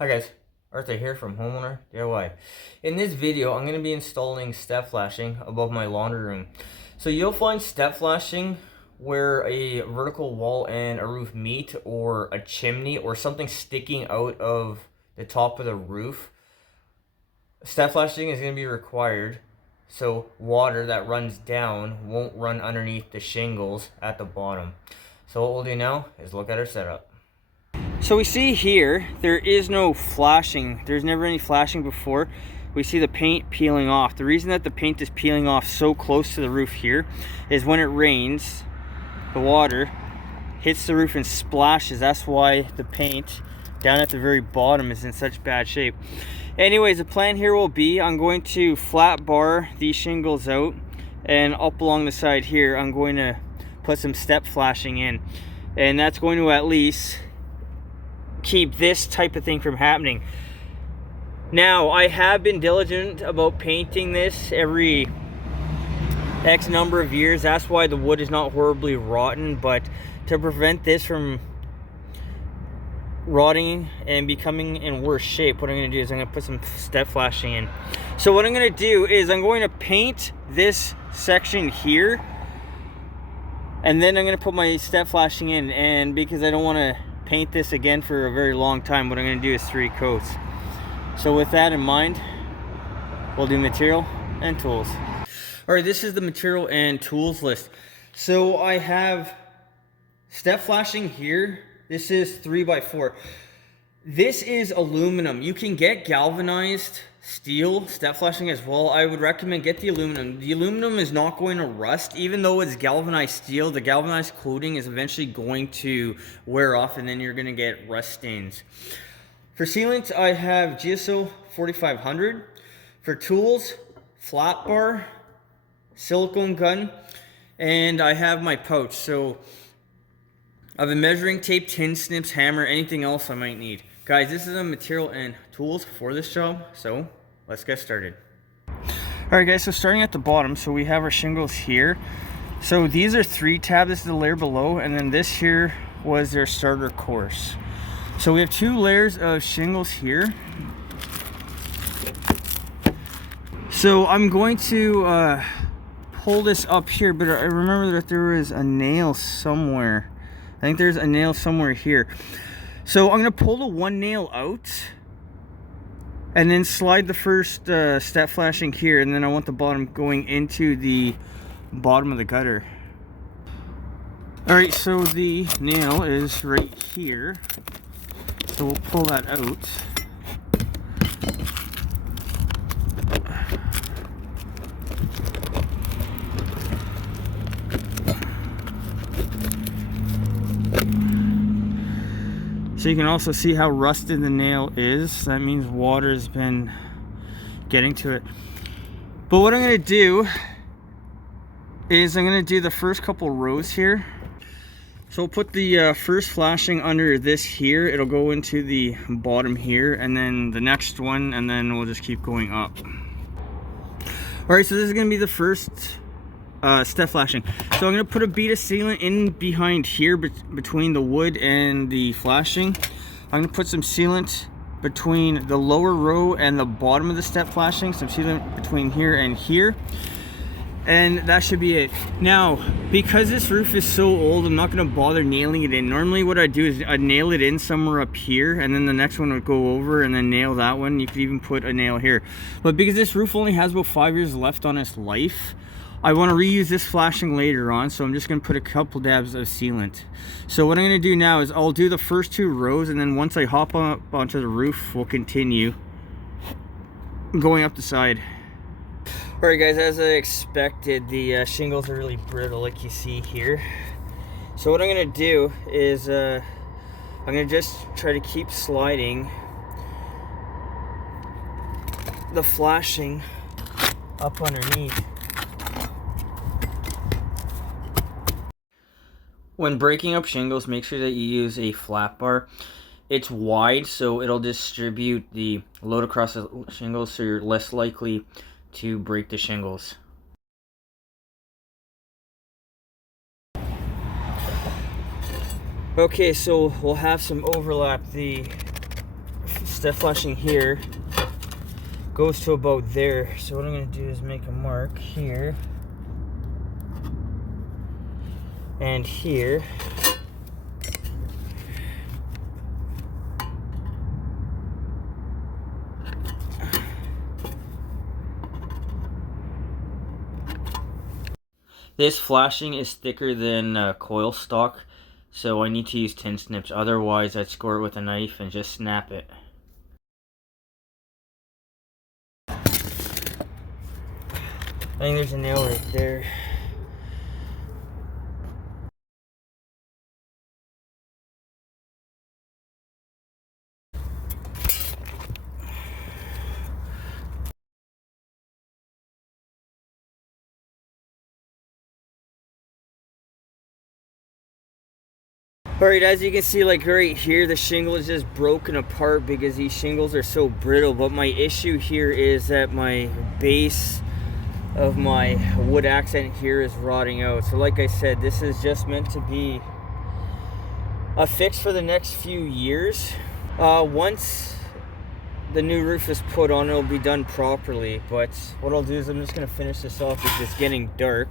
Hi guys, Arthur here from Homeowner DIY. In this video, I'm going to be installing step flashing above my laundry room. So you'll find step flashing where a vertical wall and a roof meet, or a chimney, or something sticking out of the top of the roof. Step flashing is going to be required so water that runs down won't run underneath the shingles at the bottom. So what we'll do now is look at our setup. So we see here, there is no flashing. There's never any flashing before. We see the paint peeling off. The reason that the paint is peeling off so close to the roof here is when it rains, the water hits the roof and splashes. That's why the paint down at the very bottom is in such bad shape. Anyways, the plan here will be, I'm going to flat bar these shingles out, and up along the side here, I'm going to put some step flashing in. And that's going to at least keep this type of thing from happening. Now, I have been diligent about painting this every X number of years. That's why the wood is not horribly rotten. But to prevent this from rotting and becoming in worse shape, what I'm going to do is I'm going to put some step flashing in. So what I'm going to do is I'm going to paint this section here, and then I'm going to put my step flashing in. And because I don't want to paint this again for a very long time, what I'm going to do is 3 coats. So with that in mind, we'll do material and tools. All right, this is the material and tools list. So I have step flashing here. This is 3x4. This is aluminum. You can get galvanized steel step flashing as well. I would recommend get the aluminum. The aluminum is not going to rust. Even though it's galvanized steel, the galvanized coating is eventually going to wear off, and then you're going to get rust stains. For sealant, I have Geocel 4500. For tools, flat bar, silicone gun, and I have my pouch. So I have a measuring tape, tin snips, hammer, anything else I might need. Guys, this is the material and tools for this job, so let's get started. Alright guys, so starting at the bottom, so we have our shingles here. So these are 3 tab, this is the layer below, and then this here was their starter course. So we have 2 layers of shingles here. So I'm going to pull this up here, but I remember that there was a nail somewhere. I think there's a nail somewhere here. So I'm going to pull the 1 nail out and then slide the first step flashing here, and then I want the bottom going into the bottom of the gutter. Alright, so the nail is right here. So we'll pull that out. So you can also see how rusted the nail is. That means water's been getting to it. But what I'm going to do is I'm going to do the first couple rows here. So we'll put the first flashing under this here. It'll go into the bottom here, and then the next one, and then we'll just keep going up. Alright, so this is going to be the first step flashing. So I'm going to put a bead of sealant in behind here between the wood and the flashing. I'm going to put some sealant between the lower row and the bottom of the step flashing, some sealant between here and here, and that should be it. Now, because this roof is so old, I'm not going to bother nailing it in. Normally what I do is I'd nail it in somewhere up here, and then the next one would go over and then nail that one. You could even put a nail here. But because this roof only has about 5 years left on its life, I want to reuse this flashing later on, so I'm just going to put a couple dabs of sealant. So what I'm going to do now is I'll do the first 2 rows, and then once I hop up onto the roof, we'll continue going up the side. Alright guys, as I expected, the shingles are really brittle like you see here. So what I'm going to do is I'm going to just try to keep sliding the flashing up underneath. When breaking up shingles, make sure that you use a flat bar. It's wide, so it'll distribute the load across the shingles, so you're less likely to break the shingles. Okay, so we'll have some overlap. The step flashing here goes to about there. So what I'm going to do is make a mark here and here. This flashing is thicker than coil stock, so I need to use tin snips. Otherwise, I'd score it with a knife and just snap it. I think there's a nail right there. Alright, as you can see, like right here, the shingle is just broken apart because these shingles are so brittle. But my issue here is that my base of my wood accent here is rotting out. So like I said, this is just meant to be a fix for the next few years. Once the new roof is put on, it'll be done properly. But what I'll do is I'm just going to finish this off because it's getting dark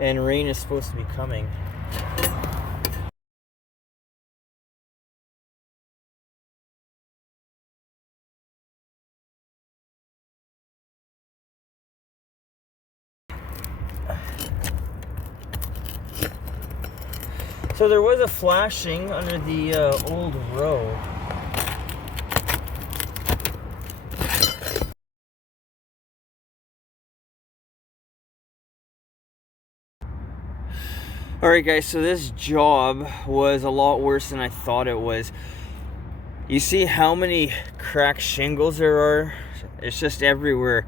and rain is supposed to be coming. So there was a flashing under the old row. Alright guys, so this job was a lot worse than I thought it was. You see how many cracked shingles there are? It's just everywhere.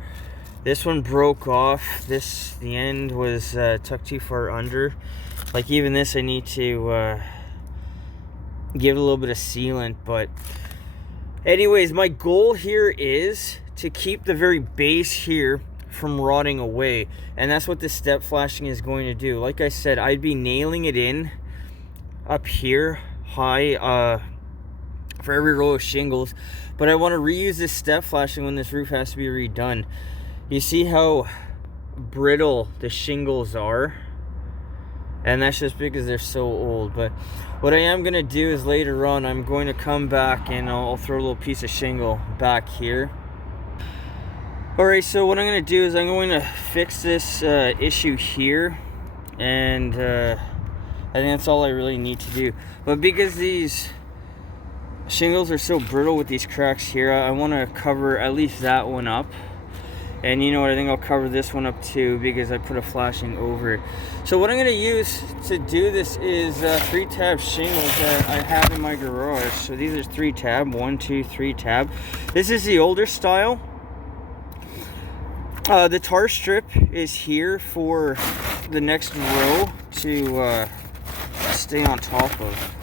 This one broke off. The end was tucked too far under. Like even this, I need to give it a little bit of sealant. But anyways, my goal here is to keep the very base here from rotting away. And that's what this step flashing is going to do. Like I said, I'd be nailing it in up here high for every row of shingles. But I want to reuse this step flashing when this roof has to be redone. You see how brittle the shingles are? And that's just because they're so old. But what I am going to do is later on, I'm going to come back and I'll throw a little piece of shingle back here. Alright, so what I'm going to do is I'm going to fix this issue here. And I think that's all I really need to do. But because these shingles are so brittle with these cracks here, I want to cover at least that one up. And you know what, I think I'll cover this one up too because I put a flashing over it. So what I'm going to use to do this is 3-tab shingles that I have in my garage. So these are 3-tab, 1, 2, 3-tab. This is the older style. The tar strip is here for the next row to stay on top of.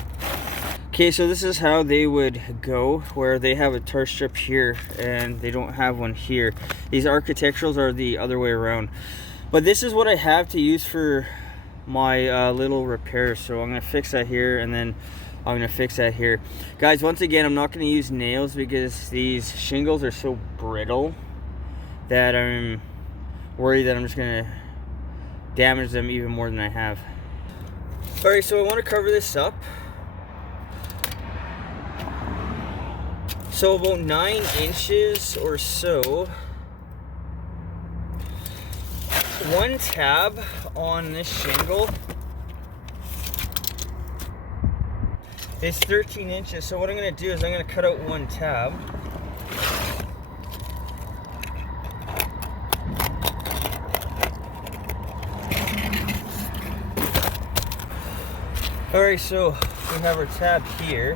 Okay, so this is how they would go, where they have a tar strip here and they don't have one here. These architecturals are the other way around. But this is what I have to use for my little repairs. So I'm going to fix that here and then I'm going to fix that here. Guys, once again, I'm not going to use nails because these shingles are so brittle that I'm worried that I'm just going to damage them even more than I have. Alright, so I want to cover this up. So about 9 inches or so. 1 tab on this shingle is 13 inches. So what I'm going to do is I'm going to cut out 1 tab. Alright, so we have our tab here.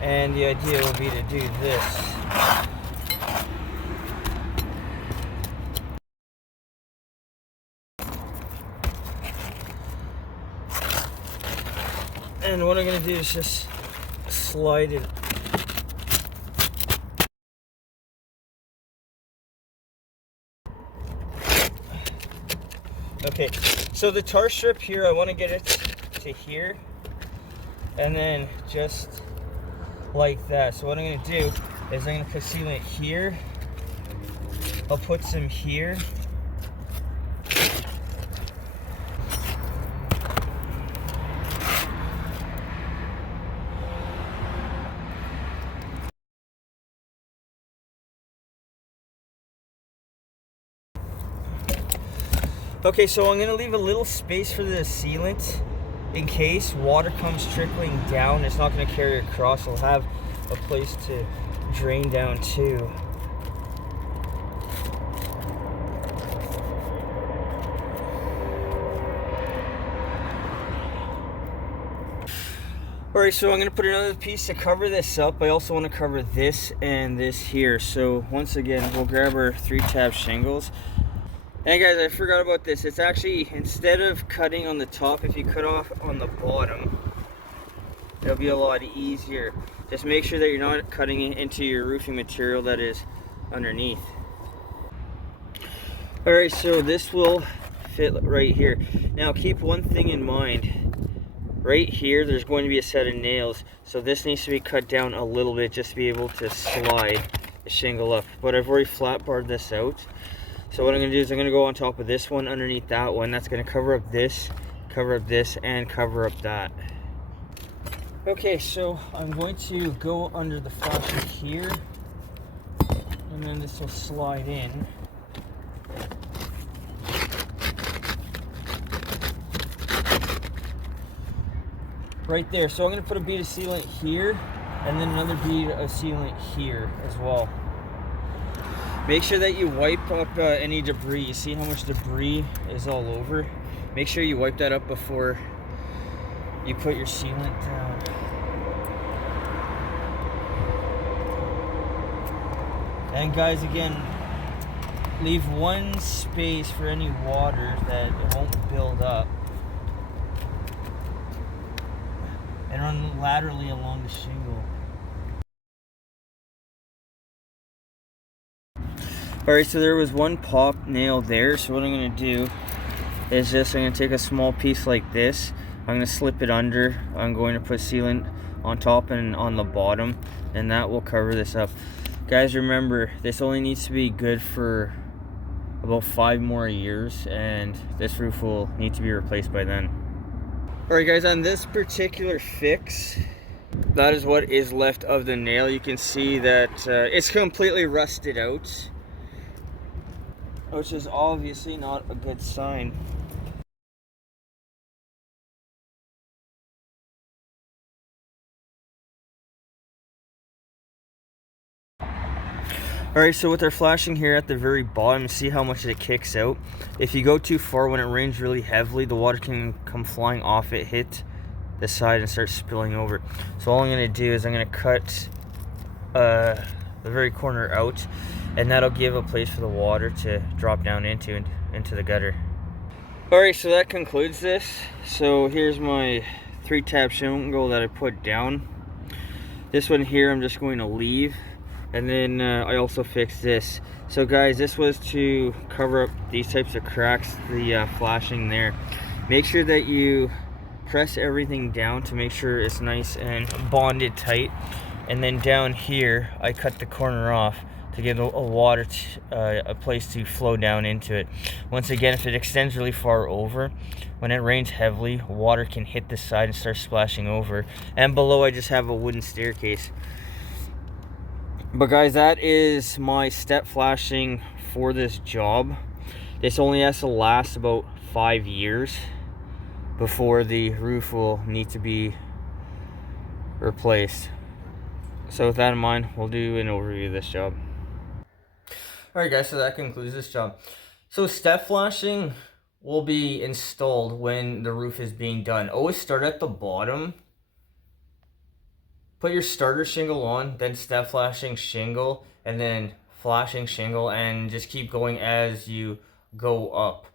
And the idea will be to do this. And what I'm going to do is just slide it. Okay, so the tar strip here, I want to get it to here. And then just like that. So what I'm going to do is I'm gonna put sealant here. I'll put some here. Okay, so I'm gonna leave a little space for the sealant in case water comes trickling down. It's not gonna carry across. It'll have a place to drain down too. Alright, so I'm gonna put another piece to cover this up. I also want to cover this and this here. So once again, we'll grab our 3-tab shingles. And guys, I forgot about this. It's actually, instead of cutting on the top, if you cut off on the bottom, it'll be a lot easier. Just make sure that you're not cutting it into your roofing material that is underneath. Alright, so this will fit right here. Now keep one thing in mind. Right here, there's going to be a set of nails. So this needs to be cut down a little bit just to be able to slide the shingle up. But I've already flat barred this out. So what I'm going to do is I'm going to go on top of this one, underneath that one. That's going to cover up this, and cover up that. Okay, so I'm going to go under the flashing here. And then this will slide in. Right there. So I'm going to put a bead of sealant here, and then another bead of sealant here as well. Make sure that you wipe up any debris. You see how much debris is all over? Make sure you wipe that up before you put your sealant down. And guys, again, leave one space for any water that it won't build up. And run laterally along the shingle. Alright, so there was one pop nail there, so what I'm going to do is I'm going to take a small piece like this, I'm going to slip it under, I'm going to put sealant on top and on the bottom, and that will cover this up. Guys, remember, this only needs to be good for about 5 more years, and this roof will need to be replaced by then. Alright guys, on this particular fix, that is what is left of the nail. You can see that it's completely rusted out, which is obviously not a good sign. Alright, so with our flashing here at the very bottom, see how much it kicks out. If you go too far when it rains really heavily, the water can come flying off it, hit the side and start spilling over. So all I'm going to do is I'm going to cut the very corner out, and that'll give a place for the water to drop down into the gutter. Alright, so that concludes this. So here's my 3-tab shingle that I put down. This one here I'm just going to leave, and then I also fixed this. So guys, this was to cover up these types of cracks, the flashing there. Make sure that you press everything down to make sure it's nice and bonded tight. And then down here, I cut the corner off to give a place to flow down into it. Once again, if it extends really far over, when it rains heavily, water can hit the side and start splashing over. And below, I just have a wooden staircase. But guys, that is my step flashing for this job. This only has to last about 5 years before the roof will need to be replaced. So with that in mind, we'll do an overview of this job. Alright guys, so that concludes this job. So step flashing will be installed when the roof is being done. Always start at the bottom. Put your starter shingle on, then step flashing shingle, and then flashing shingle, and just keep going as you go up.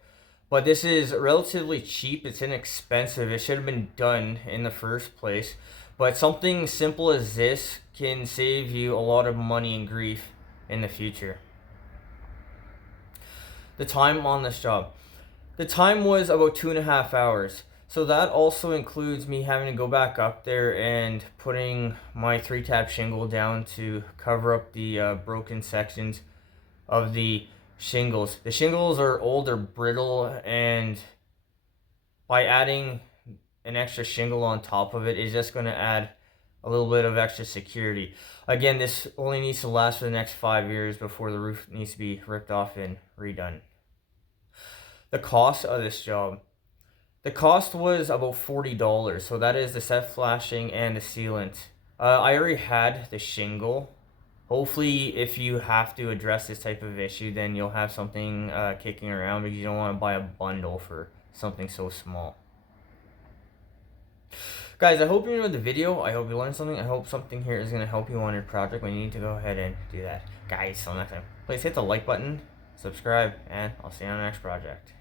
But this is relatively cheap. It's inexpensive. It should have been done in the first place. But something simple as this can save you a lot of money and grief in the future. The time on this job. The time was about 2.5 hours. So that also includes me having to go back up there and putting my 3-tab shingle down to cover up the broken sections of the shingles. The shingles are old, they're brittle, and by adding an extra shingle on top of it is just going to add a little bit of extra security. Again, this only needs to last for the next 5 years before the roof needs to be ripped off and redone. The cost of this job. The cost was about $40, so that is the set flashing and the sealant. I already had the shingle. Hopefully, if you have to address this type of issue, then you'll have something kicking around, because you don't want to buy a bundle for something so small. Guys, I hope you enjoyed the video. I hope you learned something. I hope something here is going to help you on your project when you need to go ahead and do that. Guys, till next time, please hit the like button, subscribe, and I'll see you on the next project.